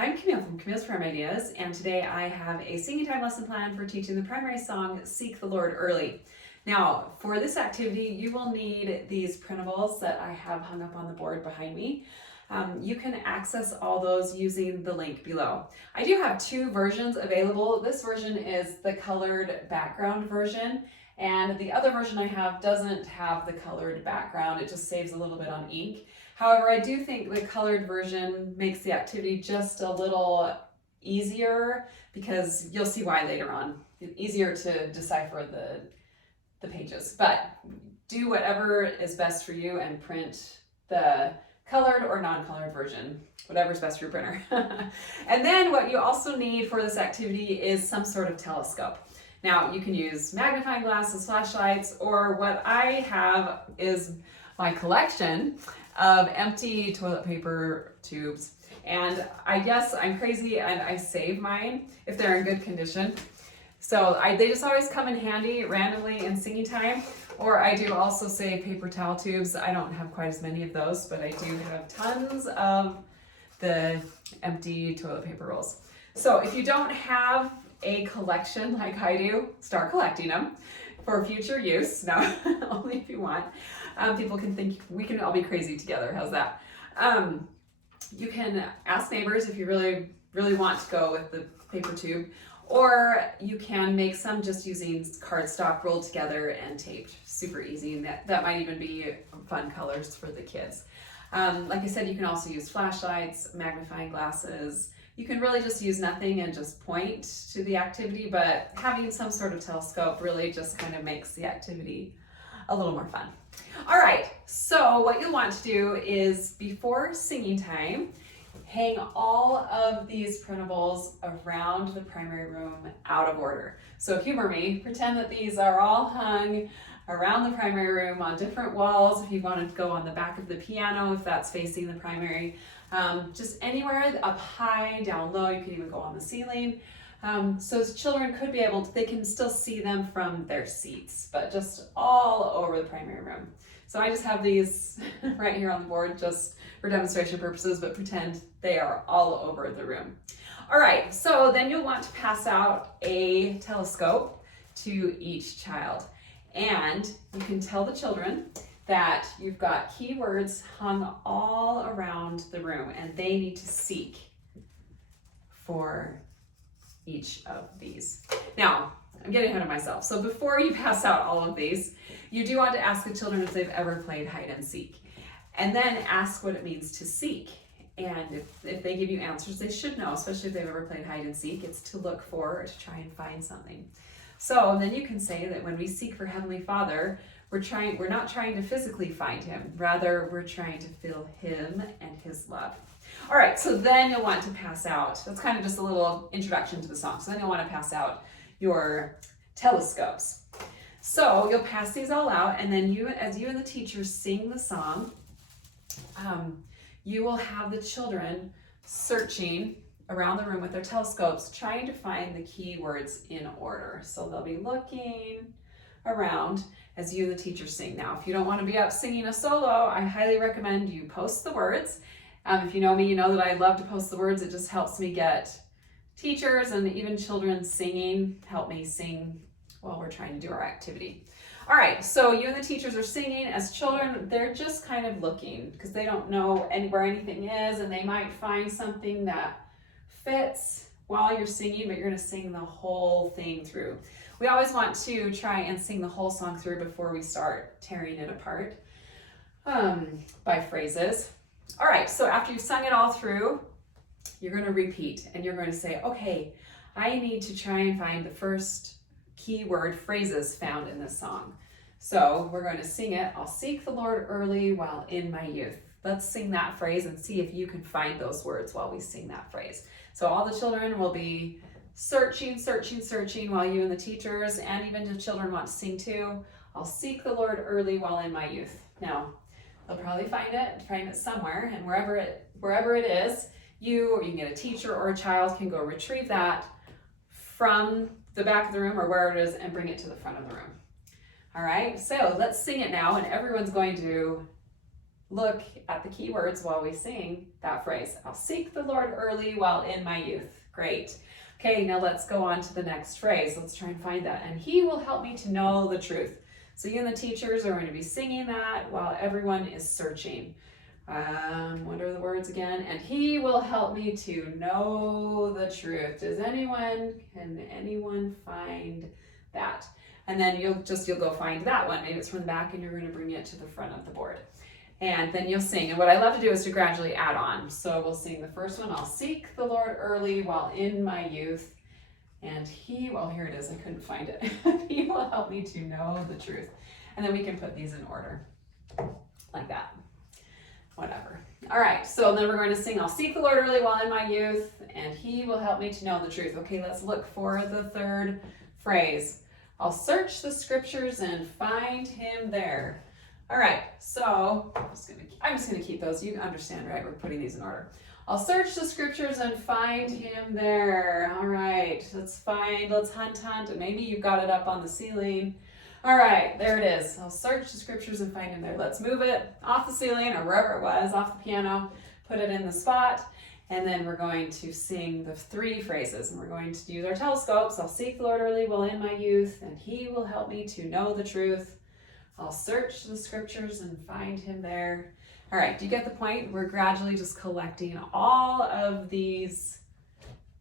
I'm Camille from Camille's Prime Ideas, and today I have a singing time lesson plan for teaching the primary song, Seek the Lord Early. Now, for this activity, you will need these printables that I have hung up on the board behind me. You can access all those using the link below. I do have two versions available. This version is the colored background version, and the other version I have doesn't have the colored background. It just saves a little bit on ink. However, I do think the colored version makes the activity just a little easier because you'll see why later on. It's easier to decipher the pages, but do whatever is best for you and print the colored or non-colored version, whatever's best for your printer. And then what you also need for this activity is some sort of telescope. Now you can use magnifying glasses, flashlights, or what I have is my collection of empty toilet paper tubes. And I guess I'm crazy and I save mine if they're in good condition. So they just always come in handy randomly in singing time. Or I do also save paper towel tubes. I don't have quite as many of those, but I do have tons of the empty toilet paper rolls. So if you don't have a collection like I do, start collecting them for future use. No, only if you want. People can think we can all be crazy together. How's that? You can ask neighbors if you really, really want to go with the paper tube, or you can make some just using cardstock rolled together and taped. Super easy, and that might even be fun colors for the kids. Like I said, you can also use flashlights, magnifying glasses. You can really just use nothing and just point to the activity, but having some sort of telescope really just kind of makes the activity a little more fun. All right, so what you'll want to do is before singing time, hang all of these printables around the primary room out of order. So humor me, pretend that these are all hung around the primary room on different walls. If you want to go on the back of the piano, if that's facing the primary, just anywhere up high, down low, you can even go on the ceiling. So children could be able to, they can still see them from their seats, but just all over the primary room. So I just have these right here on the board just for demonstration purposes, but pretend they are all over the room. All right, so then you'll want to pass out a telescope to each child. And you can tell the children that you've got keywords hung all around the room and they need to seek for each of these. Now, I'm getting ahead of myself. So before you pass out all of these, you do want to ask the children if they've ever played hide and seek. And then ask what it means to seek. And if they give you answers, they should know, especially if they've ever played hide and seek, it's to look for or to try and find something. So then you can say that when we seek for Heavenly Father, we're not trying to physically find him. Rather, we're trying to feel him and his love. All right, so then you'll want to pass out. That's kind of just a little introduction to the song. So then you'll want to pass out your telescopes. So you'll pass these all out, and then as you and the teacher sing the song, you will have the children searching around the room with their telescopes, trying to find the key words in order. So they'll be looking around as you and the teacher sing. Now, if you don't want to be up singing a solo, I highly recommend you post the words. If you know me, you know that I love to post the words. It just helps me get teachers and even children singing, help me sing while we're trying to do our activity. All right, so you and the teachers are singing. As children, they're just kind of looking because they don't know where anything is, and they might find something that fits while you're singing, but you're going to sing the whole thing through. We always want to try and sing the whole song through before we start tearing it apart by phrases. All right, so after you've sung it all through, you're going to repeat and you're going to say, okay, I need to try and find the first keyword phrases found in this song. So we're going to sing it. I'll seek the Lord early while in my youth. Let's sing that phrase and see if you can find those words while we sing that phrase. So all the children will be searching while you and the teachers and even the children want to sing too. I'll seek the Lord early while in my youth. Now, they'll probably find it somewhere, and wherever it is, you can get a teacher or a child can go retrieve that from the back of the room or wherever it is and bring it to the front of the room. All right, so let's sing it now, and everyone's going to look at the key words while we sing that phrase. I'll seek the Lord early while in my youth. Great. Okay, now let's go on to the next phrase. Let's try and find that. And he will help me to know the truth. So you and the teachers are going to be singing that while everyone is searching. What are the words again? And he will help me to know the truth. Can anyone find that? And then you'll go find that one. Maybe it's from the back and you're going to bring it to the front of the board. And then you'll sing. And what I love to do is to gradually add on. So we'll sing the first one. I'll seek the Lord early while in my youth. And here it is. I couldn't find it. He will help me to know the truth. And then we can put these in order like that. Whatever. All right. So then we're going to sing, I'll seek the Lord early while in my youth, and he will help me to know the truth. Okay, let's look for the third phrase. I'll search the scriptures and find him there. All right, so I'm just gonna keep those. You understand, right? We're putting these in order. I'll search the scriptures and find him there. All right, let's hunt, and maybe you've got it up on the ceiling. All right, there it is. I'll search the scriptures and find him there. Let's move it off the ceiling or wherever it was, off the piano, put it in the spot, and then we're going to sing the three phrases, and we're going to use our telescopes. I'll seek the Lord early while in my youth, and he will help me to know the truth. I'll search the scriptures and find him there. All right, do you get the point? We're gradually just collecting all of these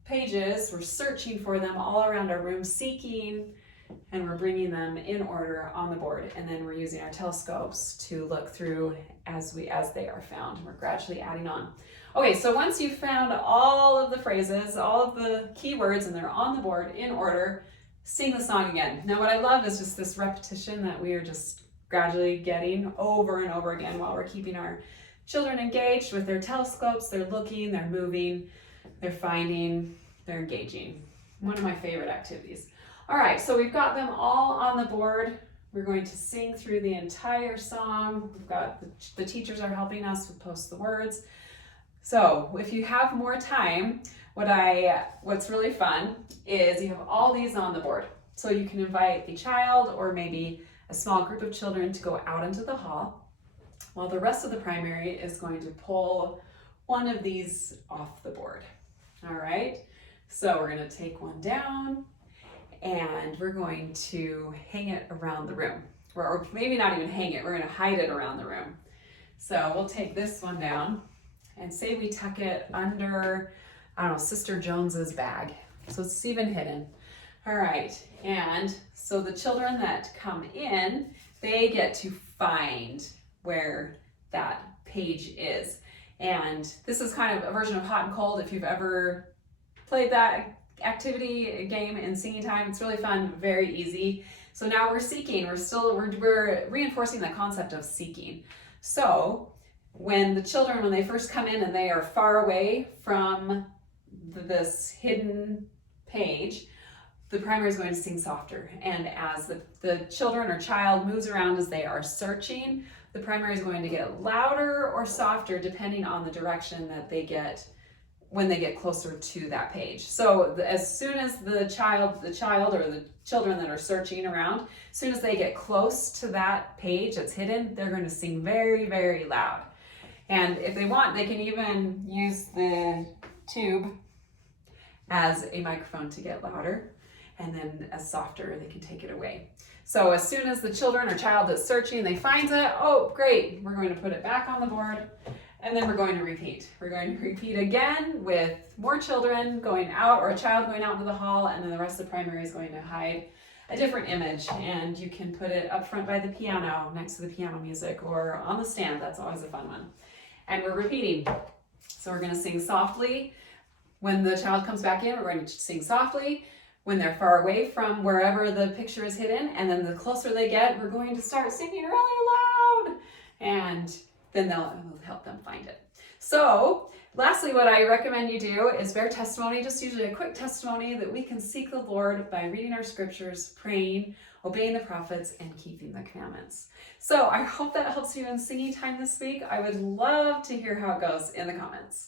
pages. We're searching for them all around our room, seeking, and we're bringing them in order on the board. And then we're using our telescopes to look through as they are found. We're gradually adding on. Okay, so once you've found all of the phrases, all of the key words, and they're on the board in order, sing the song again. Now what I love is just this repetition that we are just gradually getting over and over again while we're keeping our children engaged with their telescopes. They're looking, they're moving, they're finding, they're engaging. One of my favorite activities. All right, so we've got them all on the board. We're going to sing through the entire song. We've got the teachers are helping us to post the words. So if you have more time, what's really fun is you have all these on the board. So you can invite a child or maybe a small group of children to go out into the hall while the rest of the primary is going to pull one of these off the board. All right, so we're going to take one down and we're going to hang it around the room, or maybe not even hang it, we're going to hide it around the room. So we'll take this one down and say we tuck it under, Sister Jones's bag, so it's even hidden. All right, and so the children that come in, they get to find where that page is. And this is kind of a version of hot and cold. If you've ever played that activity game in singing time, it's really fun, very easy. So now we're seeking, we're reinforcing the concept of seeking. So when the children, when they first come in and they are far away from this hidden page, the primary is going to sing softer. And as the children or child moves around as they are searching, the primary is going to get louder or softer depending on the direction that they get when they get closer to that page. So as soon as the child or the children that are searching around, as soon as they get close to that page that's hidden, they're going to sing very, very loud. And if they want, they can even use the tube as a microphone to get louder. And then as softer, they can take it away. So as soon as the children or child that's searching, they find it, oh, great, we're going to put it back on the board, and then we're going to repeat. We're going to repeat again with more children going out or a child going out into the hall, and then the rest of the primary is going to hide a different image, and you can put it up front by the piano, next to the piano music, or on the stand. That's always a fun one. And we're repeating. So we're going to sing softly. When the child comes back in, we're going to sing softly. When they're far away from wherever the picture is hidden, and then the closer they get, we're going to start singing really loud, and then it'll help them find it. So lastly, what I recommend you do is bear testimony, just usually a quick testimony that we can seek the Lord by reading our scriptures, praying, obeying the prophets, and keeping the commandments. So I hope that helps you in singing time this week. I would love to hear how it goes in the comments.